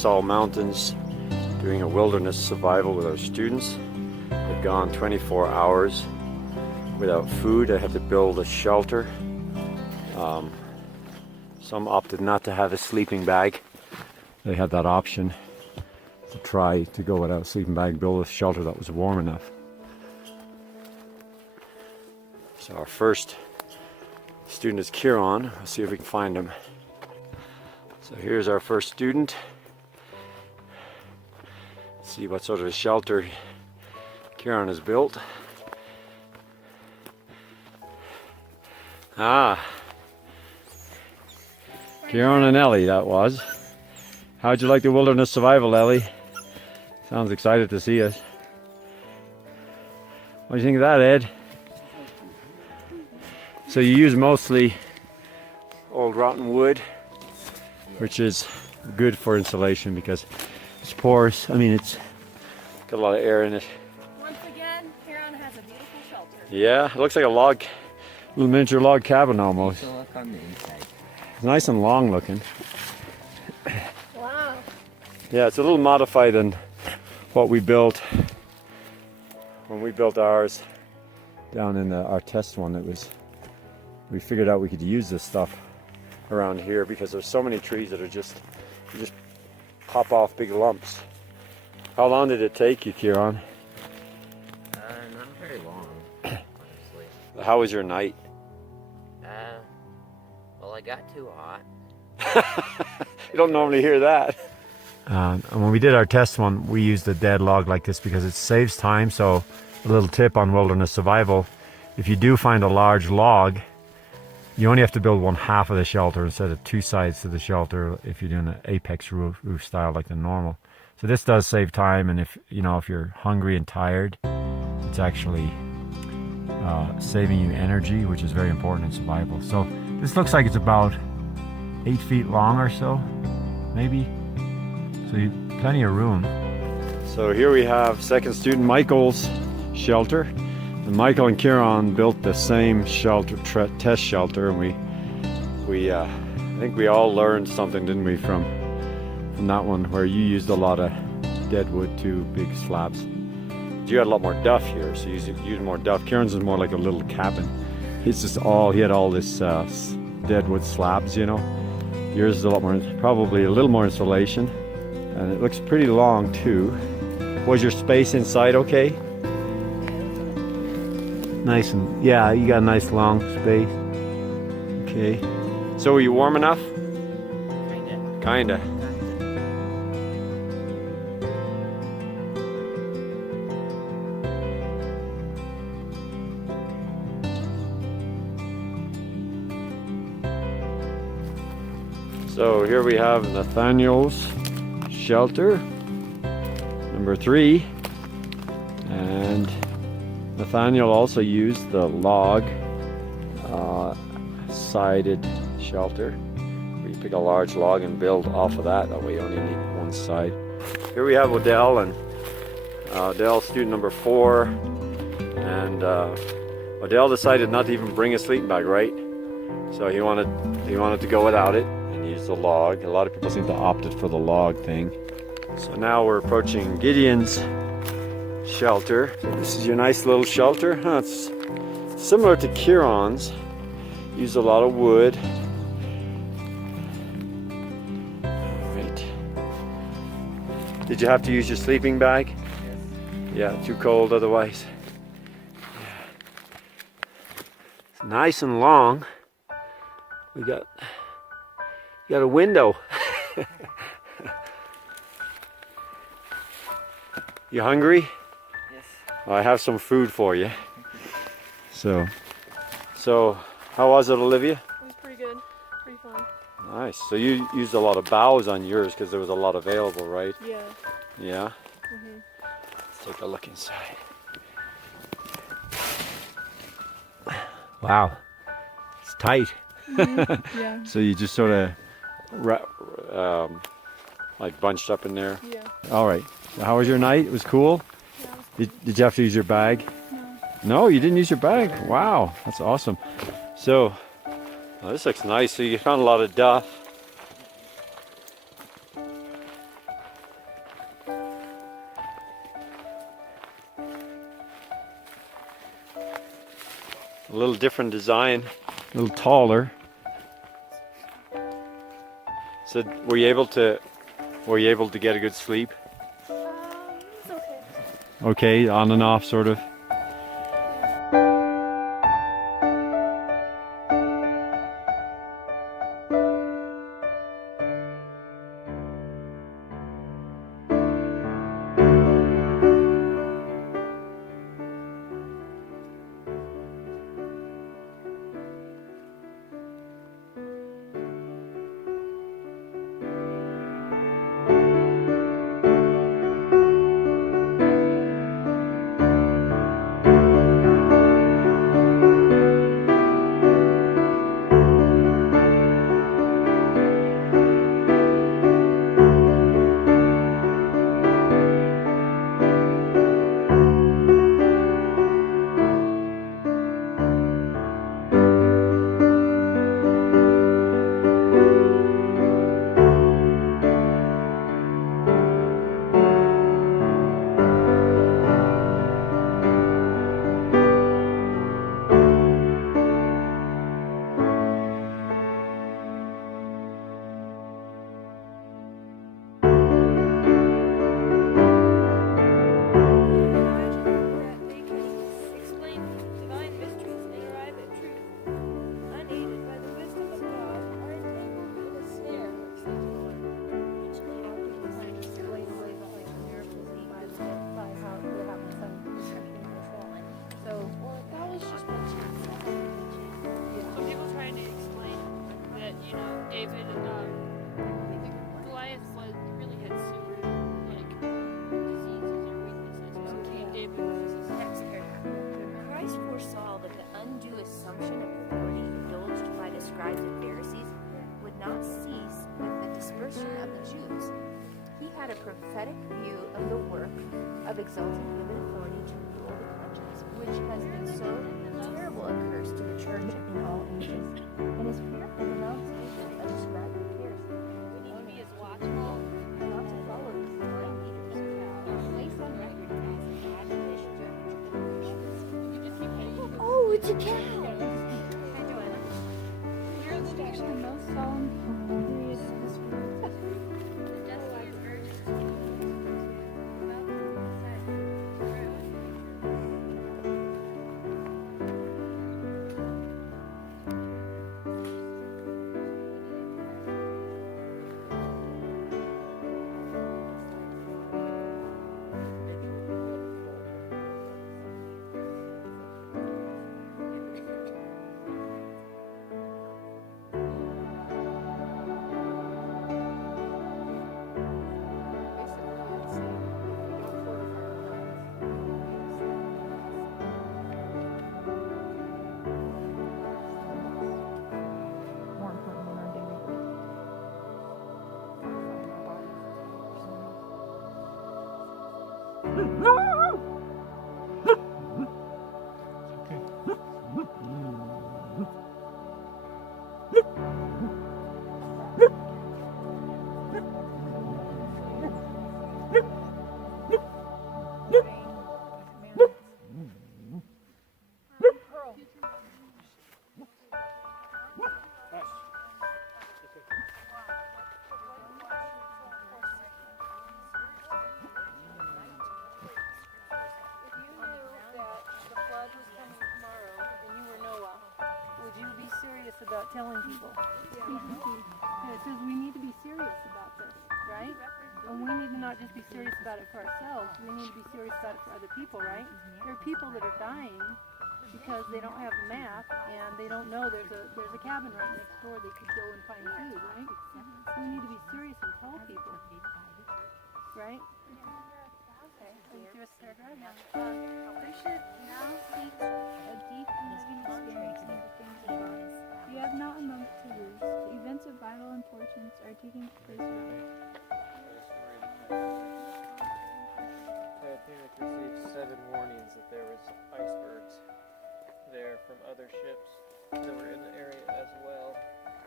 Salt Mountains doing a wilderness survival with our students. They've gone 24 hours without food. They had to build a shelter. Some opted not to have a sleeping bag. They had that option to try to go without a sleeping bag, build a shelter that was warm enough. So our first student is Kieran. Let's see if we can find him. So here's our first student. Let's see what sort of a shelter Kieran has built. Ah, Kieran and Ellie, that was. How'd you like the wilderness survival, Ellie? Sounds excited to see us. What do you think of that, Ed? So you use mostly old rotten wood, which is good for insulation because it's porous. I mean, it's got a lot of air in it. Once again, Kieran has a beautiful shelter. Yeah, it looks like a log, little miniature log cabin almost. Look on the inside. It's nice and long looking. Wow. Yeah, it's a little modified than what we built when we built ours down in our test one. We figured out we could use this stuff around here because there's so many trees that are just pop off big lumps. How long did it take you, Kieran? Not very long, honestly. How was your night? Well, I got too hot. You don't normally hear that. And when we did our test one, we used a dead log like this because it saves time. So a little tip on wilderness survival: if you do find a large log, you only have to build one half of the shelter instead of two sides to the shelter if you're doing an apex roof style like the normal. So this does save time, and if you're hungry and tired, it's actually saving you energy, which is very important in survival. So this looks like it's about 8 feet long or so, maybe. So plenty of room. So here we have second student Michael's shelter. And Michael and Kieran built the same shelter, test shelter, and we I think we all learned something, didn't we, from that one, where you used a lot of dead wood, two big slabs. You had a lot more duff here, so you used more duff. Kieran's is more like a little cabin. He had all this dead wood slabs, Yours is a lot more, probably a little more insulation, and it looks pretty long too. Was your space inside okay? Nice and, yeah, you got a nice long space. Okay. So were you warm enough? Kinda. So here we have Nathaniel's shelter, number 3, and Nathaniel also used the log sided shelter, where you pick a large log and build off of that. That way you only need one side. Here we have Odell, and Odell, student number 4, and Odell decided not to even bring a sleeping bag, right? So he wanted to go without it and use the log. A lot of people seem to opted for the log thing. So now we're approaching Gideon's shelter. So this is your nice little shelter. It's similar to Kieran's. Use a lot of wood. Right. Did you have to use your sleeping bag? Yes. Yeah, too cold otherwise. Yeah. It's nice and long. We got a window. You hungry? Yes. Well, I have some food for you. So how was it, Olivia? It was pretty good. Pretty fun. Nice. So you used a lot of boughs on yours because there was a lot available, right? Yeah. Yeah? Mm-hmm. Let's take a look inside. Wow. It's tight. Mm-hmm. Yeah. So you just sort of like bunched up in there? Yeah. All right. How was your night? It was cool? Yeah, it was cool. Did you have to use your bag? No. No, you didn't use your bag. Wow, that's awesome. So, this looks nice. So you found a lot of duff. A little different design, a little taller. So were you able to get a good sleep? It's okay. Okay, on and off sort of. David, Goliath was really had super diseases or weaknesses. So David was his expert. Christ foresaw that the undue assumption of authority indulged by the scribes and Pharisees would not cease with the dispersion of the Jews. He had a prophetic view of the work of exalting human authority to rule the conscience, which has been so terrible a curse to the church in all ages, and his fear and denunciation of the scribes and Pharisees. We need to be as watchful Not to follow these blind leaders. Place on record as an admonition to You just keep hitting. Oh, it's a cow! Hi, Joanna. You're the The most solemn period of this world. The desolate virgin. More important than our daily If you knew that the flood was coming tomorrow and you were Noah, would you be serious about telling people? Yeah, it says we need to be serious about this, right? And we need to not just be serious about it for ourselves, we need to be serious about it for other people, right? There are people that are dying because they don't have a map and they don't know there's a cabin right next door they could go and find food, right? So we need to be serious and tell people, right? We should now seek a deep and living experience in the things of God. You have not a moment to lose. The events of vital importance are taking place around us. Titanic received 7 warnings that there was icebergs there from other ships that were in the area as well.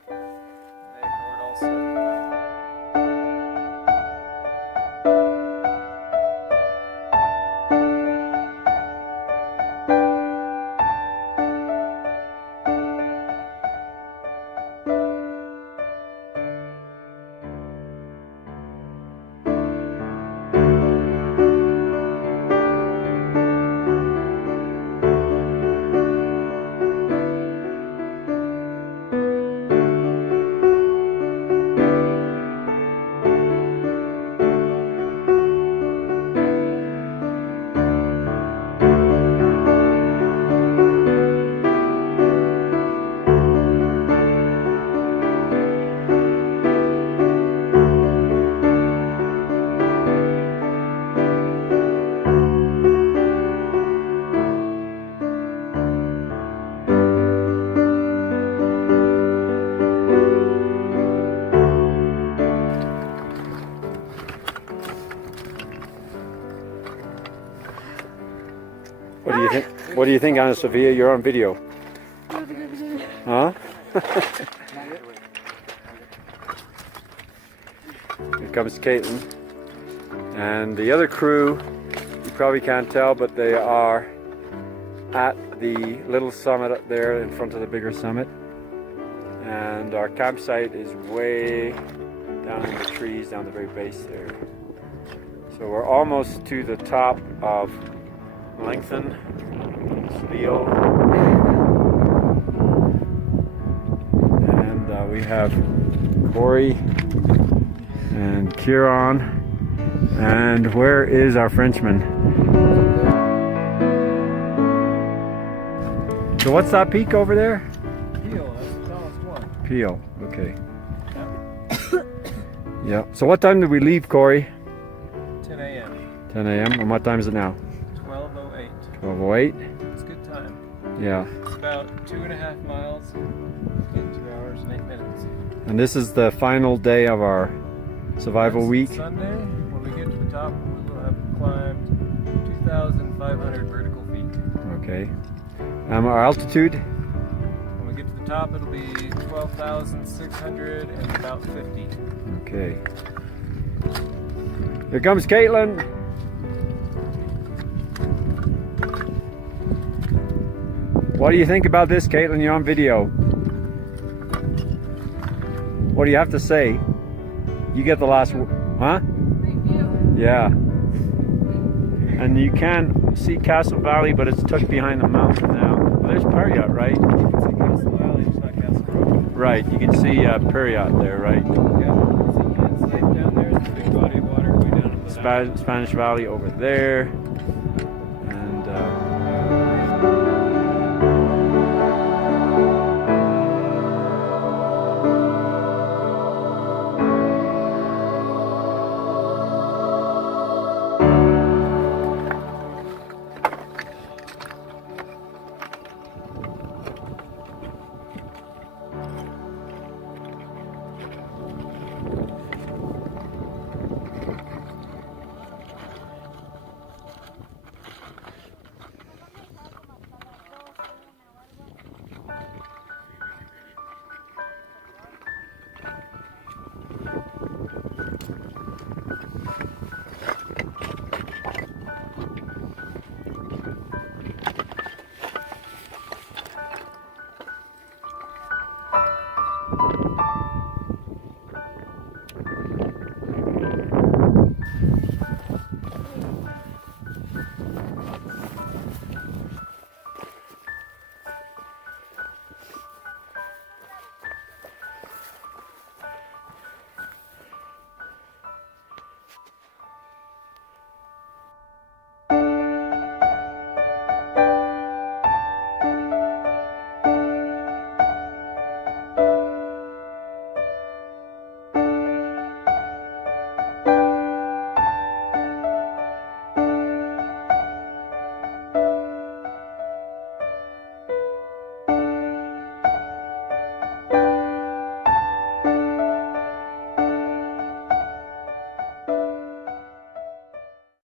They ignored all 7 warnings. think? What do you think, Anna Sophia? You're on video. Huh? Here comes Caitlin. And the other crew, you probably can't tell, but they are at the little summit up there in front of the bigger summit. And our campsite is way down in the trees, down the very base there. So we're almost to the top of Lengthen, Leo. And we have Corey and Kieran. And where is our Frenchman? So what's that peak over there? Peel, that's the tallest one. Peel, okay. Yeah. So what time did we leave, Corey? 10 a.m. 10 a.m. And what time is it now? 12:08. 12:08? It's a good time. Yeah. It's about 2.5 miles in 2 hours and 8 minutes. And this is the final day of our survival That's week. Sunday, when we get to the top, we will have climbed 2,500 vertical feet. Okay. Our altitude? When we get to the top, it'll be 12,600 and about 50. Okay. Here comes Caitlin. What do you think about this, Caitlin? You're on video. What do you have to say? You get the last word. Huh? Thank you. Yeah. And you can see Castle Valley, but it's tucked behind the mountain now. Well, there's Periot, right? You can see Castle Valley, it's not Castle Road. Right, you can see Periot there, right? Yeah, see Kansas Lake down there, it's a big body of water way down in the valley. Spanish Valley over there.